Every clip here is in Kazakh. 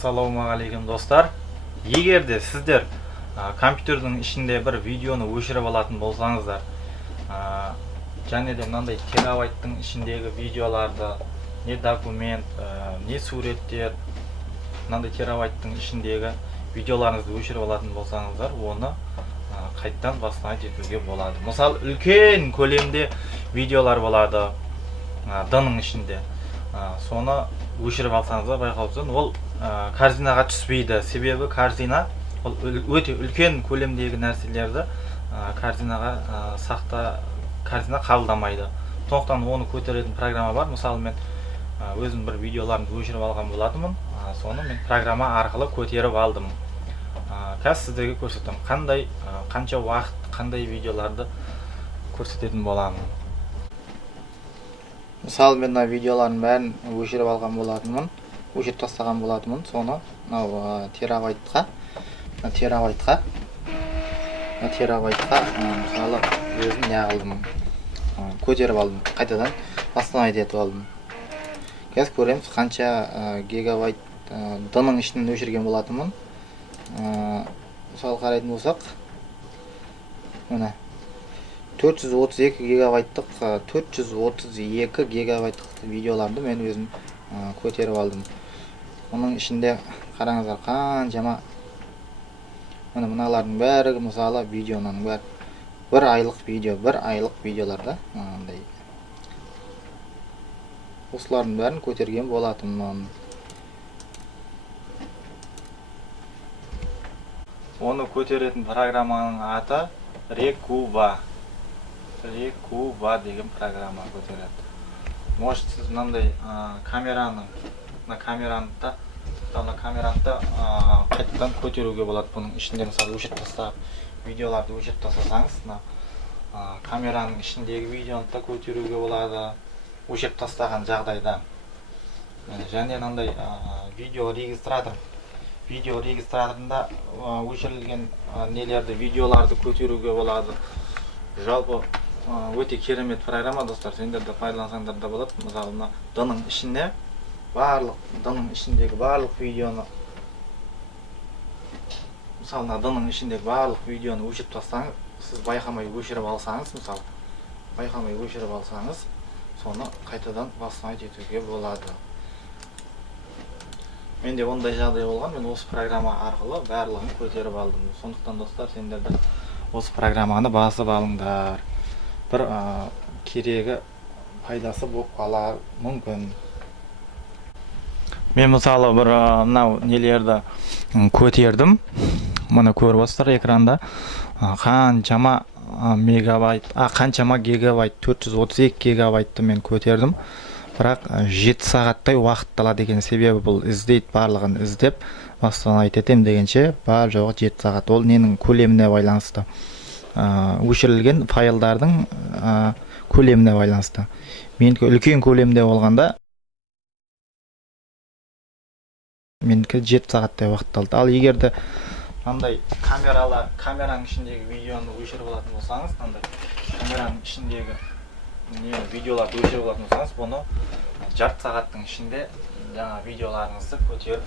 Ассалаумағалейкум достар. Егер де сіздер компьютердің ішінде бір видеоны өшіріп алатын болсаңыздар, және де мынандай терабайттың ішіндегі видеоларды, не документ, не суреттер, мынандай терабайттың ішіндегі видеоларыңызды өшіріп алатын болсаңыздар, оны қайттан бастан етуге болады. Мысалы, үлкен көлемде видеолар болады дының ішінде. Соны өшіріп алсаңыздар, байқаусыз, ол корзинаға түспейді. Себебі корзина ол өте үлкен көлемдегі нәрселерді корзинаға корзина қабылдамайды. Сондықтан оны көтеретін программа бар. Мысалы, мен өзім бір видеоларымды өшіріп алған болатынмын. Соны мен программа арқылы көтеріп алдым. Қазір сіздерге көрсетем, қанша уақыт, қандай видеоларды көрсететін боламын. Мысалы, мен видеолардың бәрін өшіріп алған болатынмын, өшіріп тастаған болатынмын. Соны терабайтқа мысалы өзім не алдым, көтеріп алдым, қайтадан бастан етіп алдым. Қазір көреміз қанша гигабайт дының ішінен өшірген болатынмын. Мысалы қарайтын болсақ, міне 432 гигабайттық видеоларды мен өзім көтеріп алдым. Оның ішінде қараңыздар қаншама, мыналардың бәрі мысалы видеоның бәрі бір айлық видеоларда, осылардың бәрін көтерген болатынмын. Оны көтеретін программаның аты Рекуба деген программа көтереді. Может, сіз мынандай камераны қайтадан көтеруге болады. Бұның ішінде мысалы өшіріп тастап, видеоларды өшіріп тастасаңыз, камераның ішіндегі видеоны да көтеруге болады, өшіріп тастаған жағдайда. Және мынандай видео регистраторында өшірілген нелерді, видеоларды көтеруге болады. Жалпы өте керемет программа, достар. Сендер де пайдалансаңдар да болады. Мысалы, дының ішіндегі барлық видеоны, мысалы, дының ішіндегі барлық видеоны өшіріп тастаңыз, сіз байқамай өшіріп алсаңыз, соны қайтадан бастан етуге болады. Менде ондай жағдай болған, мен осы программа арқылы барлығын көтеріп алдым. Сондықтан, достар, сендер де осы программаны басып алыңдар. Бір керегі, пайдасы болып қалар мүмкін. Мен мысалы бір мынау нелерді көтердім. Мұны көріп отырсыздар экранда. Қаншама гигабайт, 432 гигабайтты мен көтердім. Бірақ 7 сағаттай уақыт алады екен. Себебі бұл барлығын іздеп, бастан етем дегенше, бар жоғы 7 сағат. Ол ненің көлеміне байланысты. Өшірілген файлдардың көлеміне байланысты. Менікі үлкен көлемде болғанда, менікі 7 сағаттай уақыт алды. Ал егерде мынандай камераның ішіндегі видеоны өшіріп алатын болсаңыз, камераның ішіндегі видеоларды өшіріп алатын болсаңыз, бұны жарты сағаттың ішінде жаңа видеоларыңызды көтеріп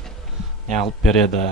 алып береді.